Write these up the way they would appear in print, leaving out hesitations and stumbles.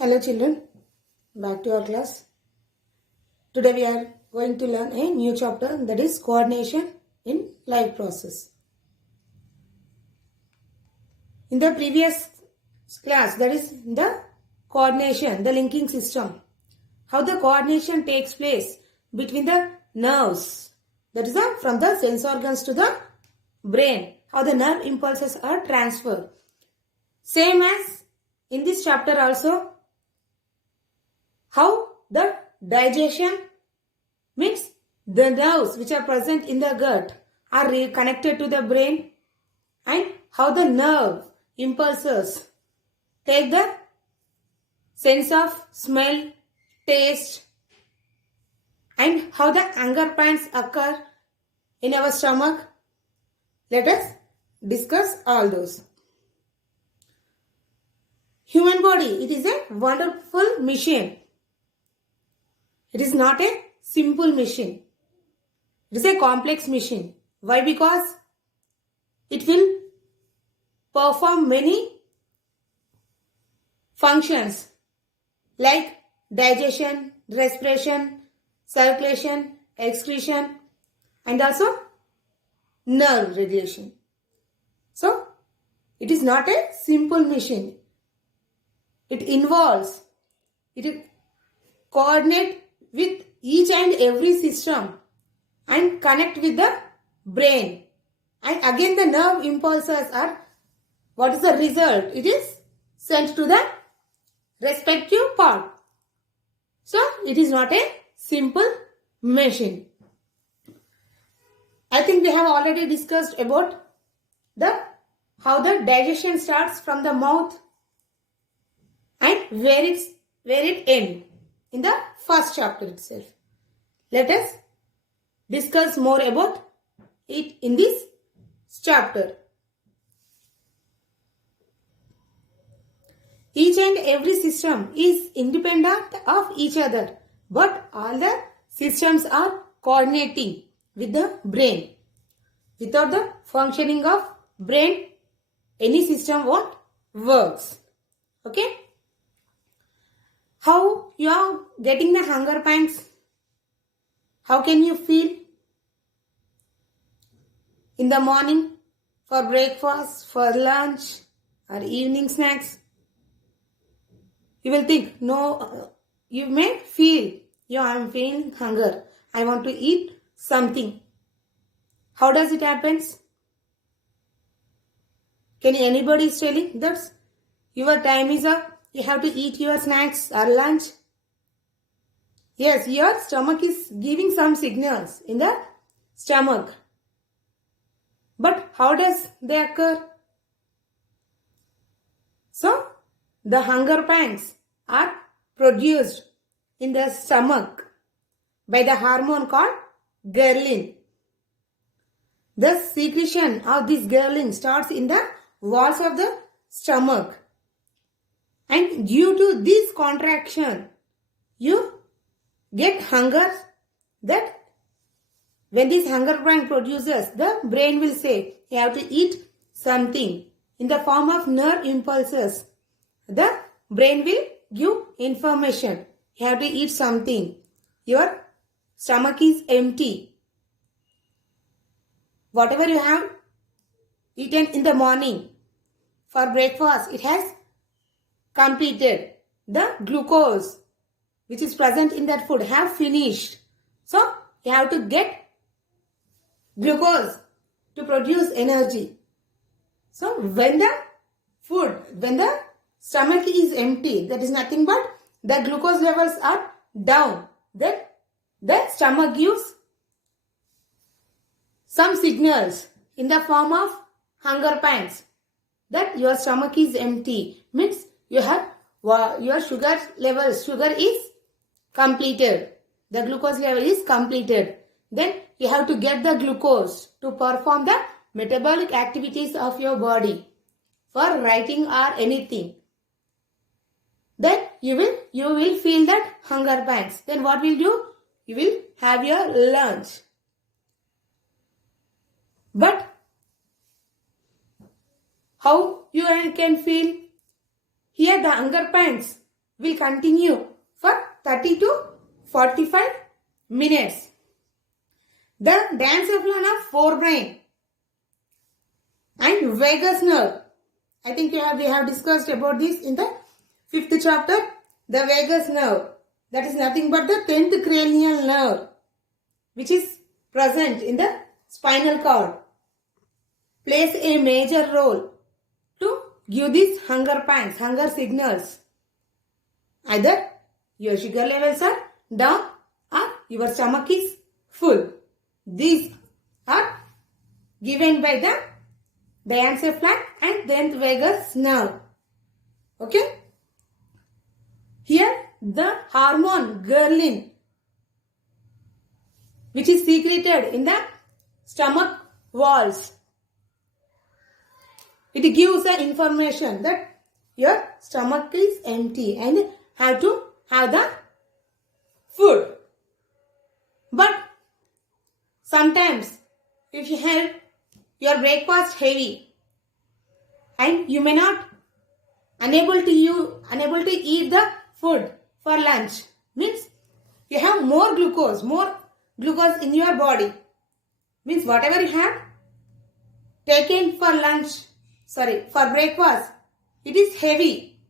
Hello children, back to our class. Today we are going to learn a new chapter, that is coordination in life process. In the previous class, that is the coordination, the linking system, how the coordination takes place between the nerves, that is from the sense organs to the brain, how the nerve impulses are transferred. Same as in this chapter also, how the digestion means the nerves which are present in the gut are connected to the brain, and how the nerve impulses take the sense of smell, taste, and how the hunger pangs occur in our stomach. Let us discuss all those. Human body, it is a wonderful machine. It is not a simple machine. It is a complex machine. Why? Because it will perform many functions like digestion, respiration, circulation, excretion, and also nerve regulation. So, it is not a simple machine. It involves, it coordinate with each and every system and connect with the brain. And again the nerve impulses are, what is the result? It is sent to the respective part. So it is not a simple machine. I think we have already discussed about how the digestion starts from the mouth and where it ends in the first chapter itself. Let us discuss more about it in this chapter. Each and every system is independent of each other, but all the systems are coordinating with the brain. Without the functioning of brain, any system won't work. Okay? How you are getting the hunger pangs? How can you feel? In the morning, for breakfast, for lunch, or evening snacks, you will think, no, you may feel, I am feeling hunger. I want to eat something. How does it happen? Can anybody tell it? That's your time is up. You have to eat your snacks or lunch. Yes, your stomach is giving some signals in the stomach. But how does they occur? So, the hunger pangs are produced in the stomach by the hormone called ghrelin. The secretion of this ghrelin starts in the walls of the stomach. And due to this contraction, you get hunger. That when this hunger pang produces, the brain will say, you have to eat something. In the form of nerve impulses, the brain will give information. You have to eat something. Your stomach is empty. Whatever you have eaten in the morning for breakfast, it has completed. The glucose which is present in that food have finished. So, you have to get glucose to produce energy. So, when the stomach is empty, that is nothing but the glucose levels are down. Then the stomach gives some signals in the form of hunger pangs that your stomach is empty. Means you have your sugar is completed. The glucose level is completed. Then you have to get the glucose to perform the metabolic activities of your body for writing or anything. Then you will feel that hunger pangs. Then what will you do? You will have your lunch. But how you can feel? Here the hunger pangs will continue for 30 to 45 minutes. The Dancephalon of forebrain and vagus nerve. I think we have discussed about this in the 5th chapter. The vagus nerve, that is nothing but the 10th cranial nerve, which is present in the spinal cord, plays a major role to give these hunger pangs, hunger signals. Either your sugar levels are down or your stomach is full. These are given by the diencephalon and then vagus nerve. Okay. Here the hormone ghrelin, which is secreted in the stomach walls, it gives the information that your stomach is empty and have to have the food. But sometimes if you have your breakfast heavy and you may not unable to eat the food for lunch, means you have more glucose in your body, means whatever you have taken for breakfast, it is heavy,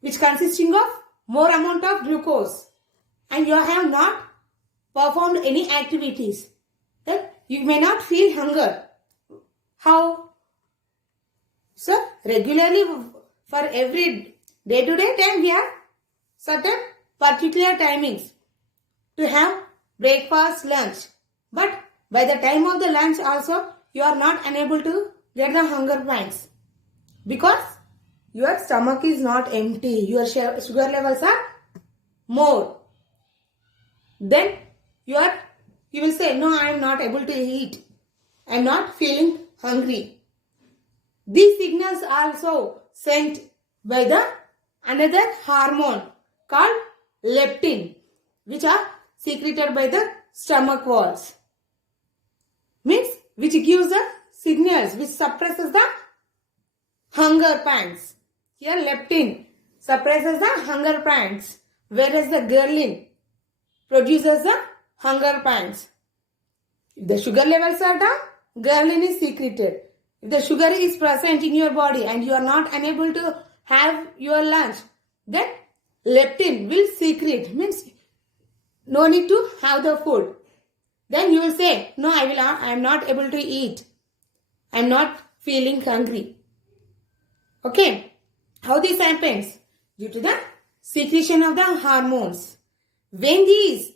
which consisting of more amount of glucose, and you have not performed any activities, then you may not feel hunger. How? So regularly for every day-to-day time we have certain particular timings to have breakfast, lunch. But by the time of the lunch also you are not unable to get the hunger pangs because your stomach is not empty. Your sugar levels are more. Then you will say, no, I am not able to eat. I am not feeling hungry. These signals are also sent by the another hormone called leptin, which are secreted by the stomach walls. Means which gives the signals, which suppresses the hunger pangs. Here leptin suppresses the hunger pangs, whereas the ghrelin produces the hunger pangs. If the sugar levels are down, ghrelin is secreted. If the sugar is present in your body and you are not unable to have your lunch, then leptin will secrete, means no need to have the food. Then you will say, no, I am not able to eat. I am not feeling hungry. Okay. How this happens? Due to the secretion of the hormones. When these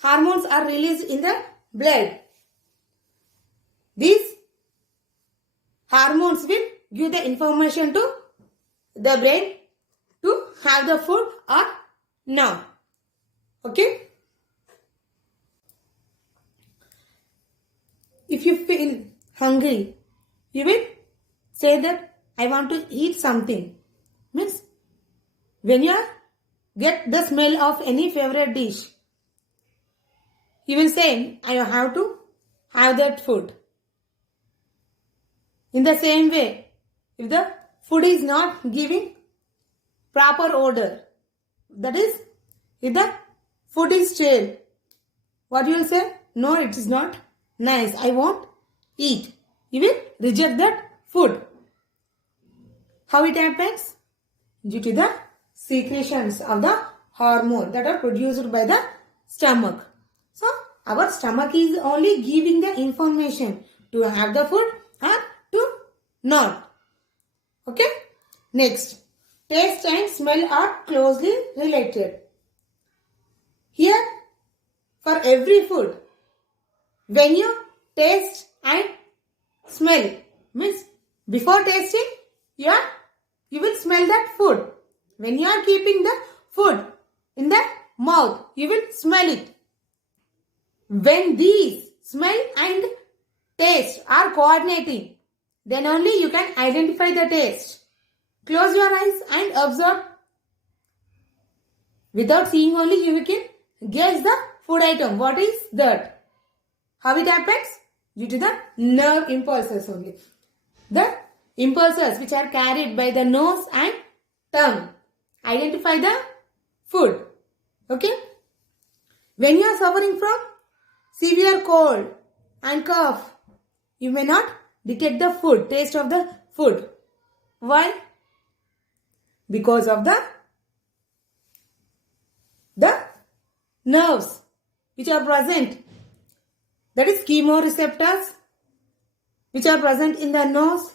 hormones are released in the blood, these hormones will give the information to the brain to have the food or no. Okay. If you feel hungry, you will say that I want to eat something. Means when you get the smell of any favorite dish, you will say I have to have that food. In the same way, if the food is not giving proper odor, that is, if the food is stale, what you will say? No, it is not nice. I won't eat. You will reject that food. How it happens? Due to the secretions of the hormone that are produced by the stomach. So, our stomach is only giving the information to have the food or to not. Okay? Next, taste and smell are closely related. Here, for every food, when you taste and smell, means before tasting, you will smell that food. When you are keeping the food in the mouth, you will smell it. When these smell and taste are coordinating, then only you can identify the taste. Close your eyes and observe. Without seeing only, you can guess the food item. What is that? How it happens? Due to the nerve impulses only. The impulses which are carried by the nose and tongue identify the food. Okay? When you are suffering from severe cold and cough, you may not detect the food, taste of the food. Why? Because of the nerves which are present, that is chemoreceptors which are present in the nose,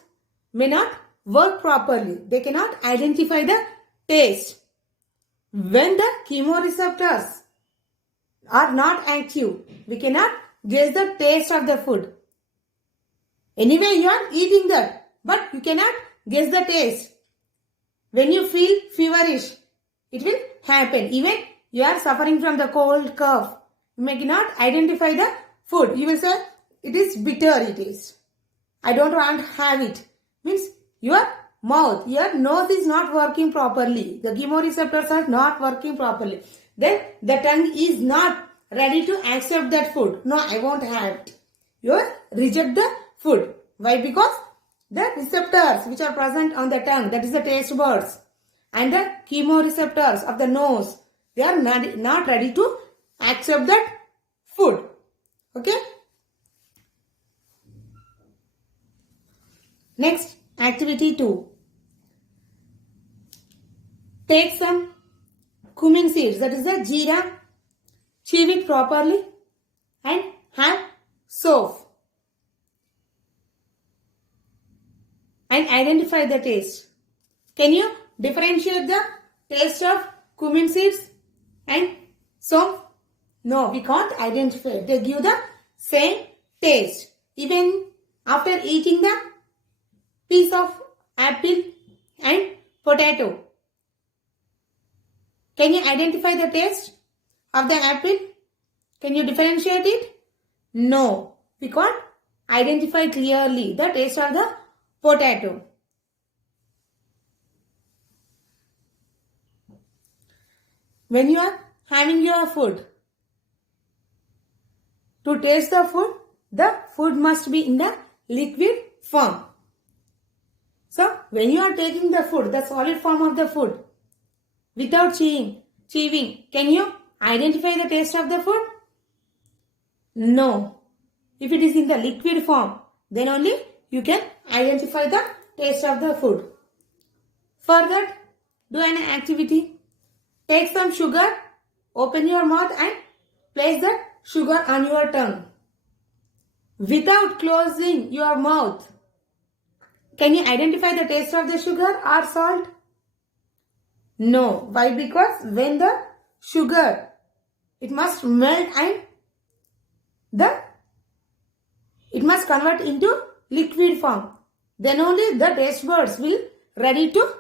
may not work properly. They cannot identify the taste. When the chemoreceptors are not active, we cannot guess the taste of the food. Anyway, you are eating that, but you cannot guess the taste. When you feel feverish, it will happen. Even you are suffering from the cold, cough, you may not identify the food. You will say, it is bitter, it is. I don't want to have it. Means your mouth, your nose is not working properly. The chemoreceptors are not working properly. Then the tongue is not ready to accept that food. No, I won't have it. You reject the food. Why? Because the receptors which are present on the tongue, that is the taste buds, and the chemoreceptors of the nose, they are not ready to accept that food. Okay? Next, activity 2. Take some cumin seeds, that is the jeera, chew it properly and have soap. And identify the taste. Can you differentiate the taste of cumin seeds and soap? No, we can't identify. They give the same taste. Even after eating the piece of apple and potato, can you identify the taste of the apple? Can you differentiate it? No, we can't identify clearly the taste of the potato. When you are having your food, to taste the food must be in the liquid form. So, when you are taking the food, the solid form of the food, without chewing, can you identify the taste of the food? No. If it is in the liquid form, then only you can identify the taste of the food. For that, do an activity. Take some sugar, open your mouth and place the sugar on your tongue. Without closing your mouth, can you identify the taste of the sugar or salt? No. Why? Because when the sugar, it must melt and it must convert into liquid form. Then only the taste buds will ready to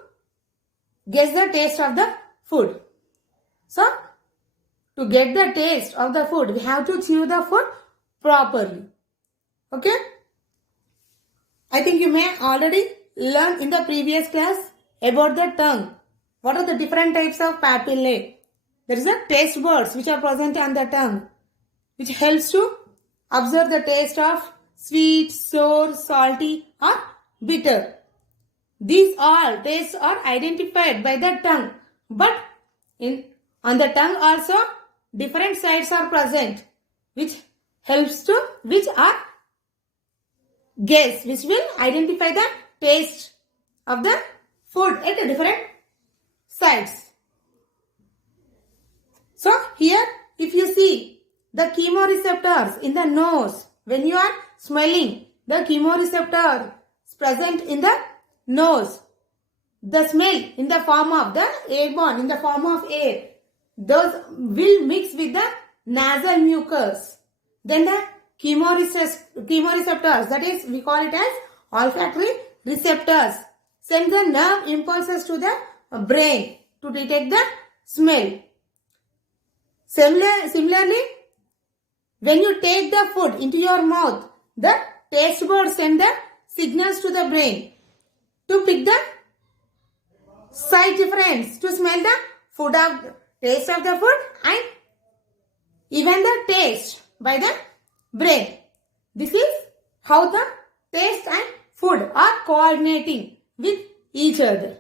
guess the taste of the food. So, to get the taste of the food, we have to chew the food properly. Okay? I think you may already learn in the previous class about the tongue. What are the different types of papillae? There is a taste buds which are present on the tongue, which helps to observe the taste of sweet, sour, salty or bitter. These all tastes are identified by the tongue. But on the tongue also different sides are present which are guess, which will identify the taste of the food at the different sides. So here if you see the chemoreceptors in the nose, when you are smelling, the chemoreceptor is present in the nose. The smell in the form of the airborne, in the form of air, those will mix with the nasal mucus. Then the chemoreceptors, that is, we call it as olfactory receptors, send the nerve impulses to the brain to detect the smell. Similarly, when you take the food into your mouth, the taste buds send the signals to the brain to pick the sight difference, to smell the food of taste of the food and even the taste by the brain. This is how the taste and food are coordinating with each other.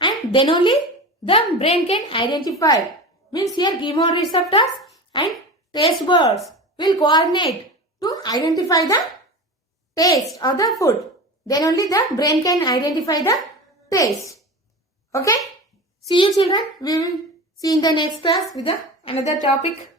And then only the brain can identify. Means here chemoreceptors and taste buds will coordinate to identify the taste of the food. Then only the brain can identify the taste. Okay? See you children. We will see in the next class with another topic.